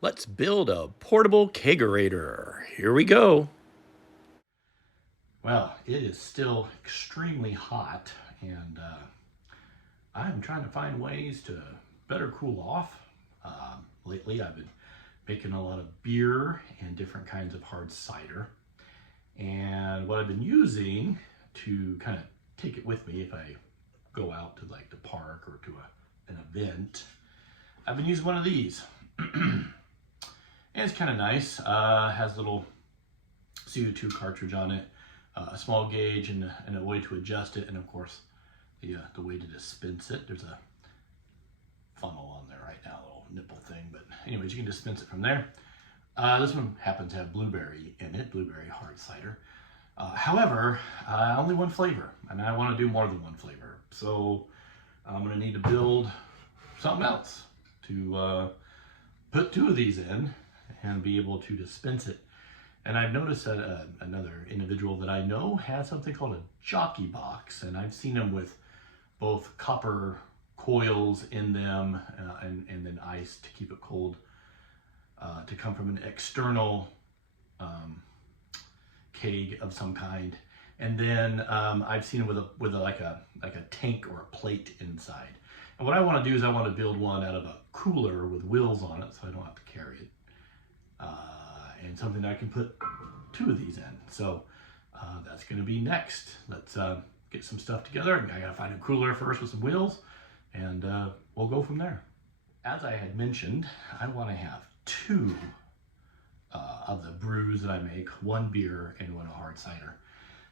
Let's build a portable kegerator. Here we go. Well, it is still extremely hot, and I'm trying to find ways to better cool off. Lately, I've been making a lot of beer and different kinds of hard cider. And what I've been using to kind of take it with me if I go out to like the park or to an event, I've been using one of these. And it's kind of nice. Has a little CO2 cartridge on it, a small gauge, and a way to adjust it, and of course the way to dispense it. There's a funnel on there right now, a little nipple thing, but anyways, you can dispense it from there. This one happens to have blueberry in it, blueberry hard cider. However, only one flavor, and I want to do more than one flavor, so I'm going to need to build something else to put two of these in and be able to dispense it. And I've noticed that another individual that I know has something called a Jockey box, and I've seen them with both copper coils in them and then ice to keep it cold, to come from an external keg of some kind. And then I've seen it with like a tank or a plate inside. And what I want to do is I want to build one out of a cooler with wheels on it, so I don't have to carry it. And something that I can put two of these in. So that's going to be next. Let's get some stuff together. I got to find a cooler first with some wheels, and we'll go from there. As I had mentioned, I want to have two of the brews that I make, one beer and one hard cider.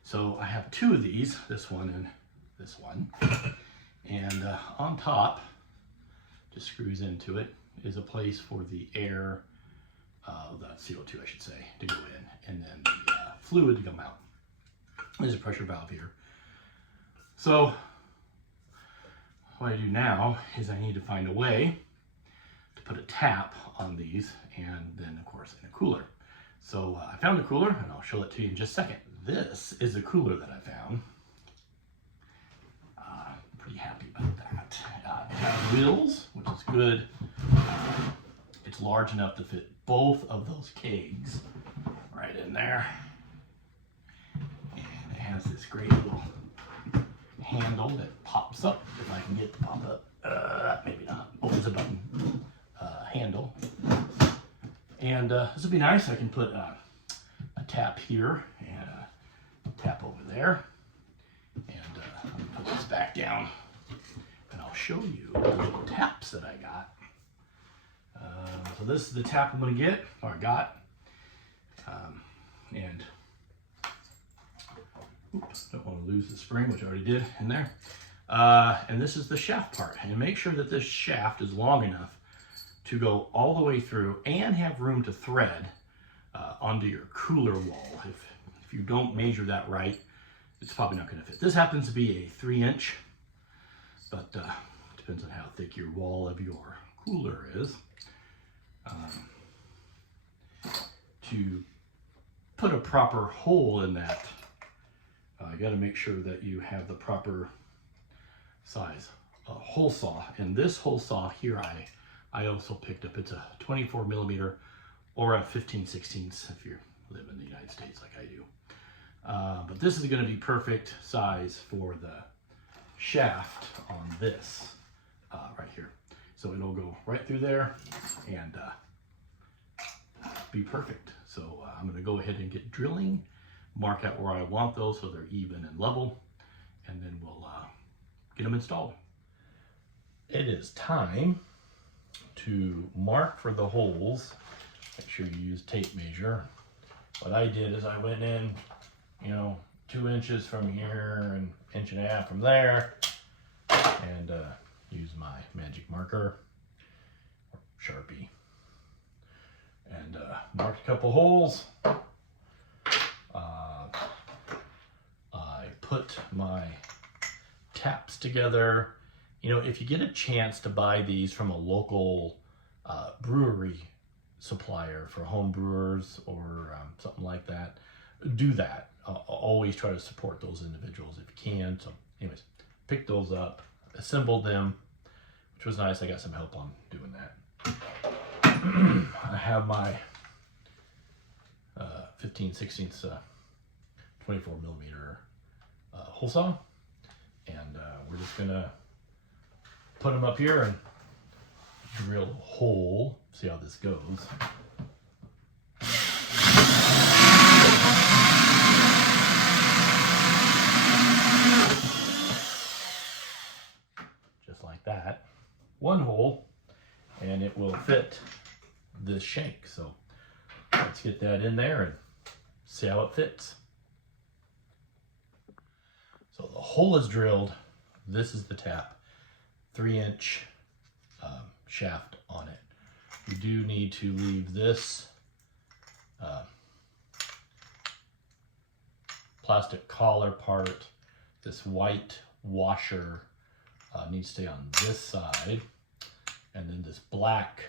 So I have two of these, this one and this one. And on top, just screws into it, is a place for the air, the CO2 I should say, to go in, and then the fluid to come out. There's a pressure valve here. So what I do now is I need to find a way to put a tap on these, and then of course in a cooler. So I found a cooler, and I'll show it to you in just a second. This is the cooler that I found. Pretty happy about that. It has wheels, which is good. It's large enough to fit both of those kegs right in there. And it has this great little handle that pops up, if I can get it to pop up. Maybe not. Oh, there's a button. Handle. And this would be nice. I can put a tap here and a tap over there. And I'll put this back down, and I'll show you the little taps that I got. So this is the tap I'm going to get, or I got. And oops, don't want to lose the spring, which I already did in there. And this is the shaft part. And make sure that this shaft is long enough to go all the way through and have room to thread onto your cooler wall. If you don't measure that right, it's probably not going to fit. This happens to be a 3-inch, but it depends on how thick your wall of your cooler is. To put a proper hole in that, you got to make sure that you have the proper size hole saw. And this hole saw here, I also picked up. It's a 24 millimeter or a 15/16 if you live in the United States like I do. But this is going to be perfect size for the shaft on this right here. So it'll go right through there and be perfect. So I'm going to go ahead and get drilling, mark out where I want those so they're even and level, and then we'll get them installed. It is time to mark for the holes. Make sure you use tape measure. What I did is I went in, 2 inches from here and 1.5 inches from there, and use my magic marker or Sharpie, and marked a couple holes. I put my taps together. If you get a chance to buy these from a local brewery supplier for home brewers or something like that, do that. Always try to support those individuals if you can. So anyways, picked those up, assembled them, which was nice. I got some help on doing that. I have my 15/16 24 millimeter hole saw, and we're just gonna put them up here and drill a hole. See how this goes. Just like that. One hole, and it will fit this shank. So let's get that in there and see how it fits. So the hole is drilled. This is the tap, 3-inch shaft on it. You do need to leave this plastic collar part, this white washer needs to stay on this side, and then this black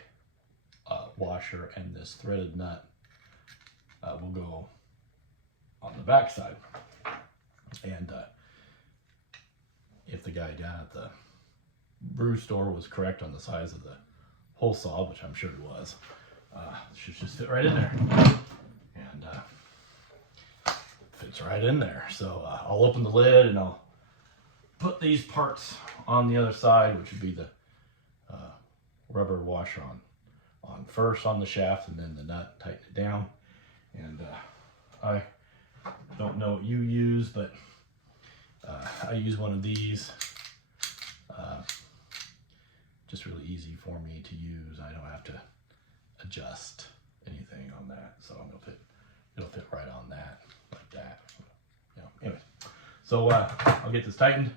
washer and this threaded nut will go on the back side. And if the guy down at the brew store was correct on the size of the hole saw, which I'm sure he was, it should just fit right in there. And fits right in there. So I'll open the lid and I'll put these parts on the other side, which would be the rubber washer on first on the shaft, and then the nut, tighten it down. And I don't know what you use, but I use one of these. Just really easy for me to use. I don't have to adjust anything on that, so it'll fit right on that, like that. Anyway, so I'll get this tightened,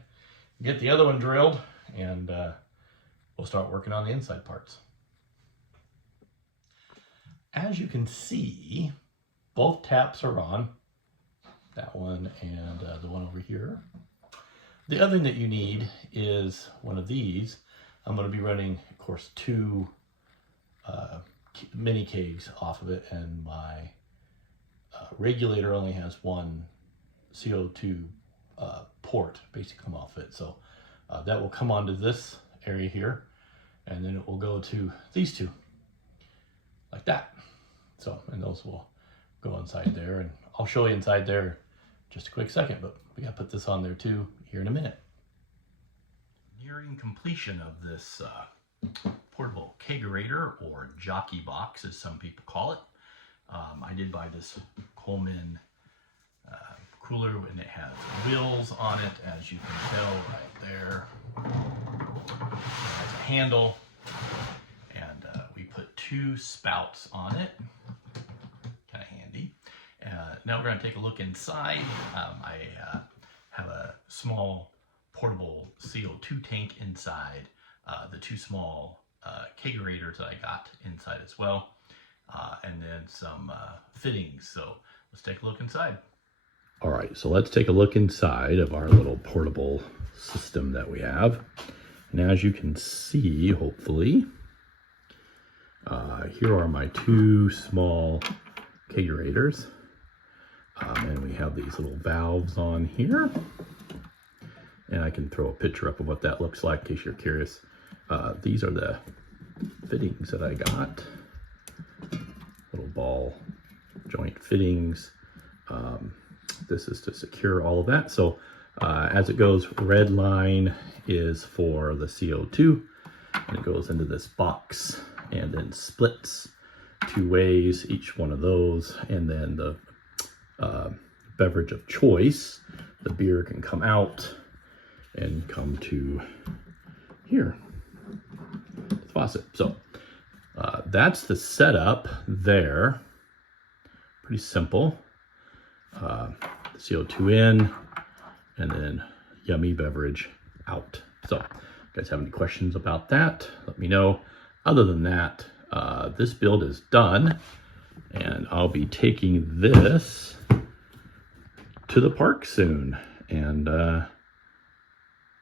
get the other one drilled, and we'll start working on the inside parts. As you can see, both taps are on, that one and the one over here. The other thing that you need is one of these. I'm going to be running, of course, 2 mini kegs off of it, and my regulator only has 1 CO2 port basically come off it. So that will come onto this area here, and then it will go to these 2, like that. So, and those will go inside there, and I'll show you inside there just a quick second, but we got to put this on there too here in a minute. Nearing completion of this portable kegerator, or jockey box as some people call it. I did buy this Coleman cooler, and it has wheels on it, as you can tell right there. It has a handle, and we put 2 spouts on it. Kind of handy. Now we're going to take a look inside. I have a small portable CO2 tank inside, the 2 small kegerators that I got inside as well, and then some fittings. So let's take a look inside. All right, so let's take a look inside of our little portable system that we have. And as you can see, hopefully, here are my 2 small kegerators. And we have these little valves on here. And I can throw a picture up of what that looks like in case you're curious. These are the fittings that I got. Little ball joint fittings. This is to secure all of that. So as it goes, red line is for the CO2, and it goes into this box and then splits 2 ways, each one of those, and then the beverage of choice, the beer, can come out and come to here, the faucet. So that's the setup there. Pretty simple. CO2 in, and then yummy beverage out. So, if you guys have any questions about that, let me know. Other than that, this build is done, and I'll be taking this to the park soon, and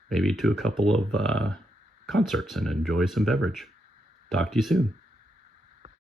maybe to a couple of concerts, and enjoy some beverage. Talk to you soon.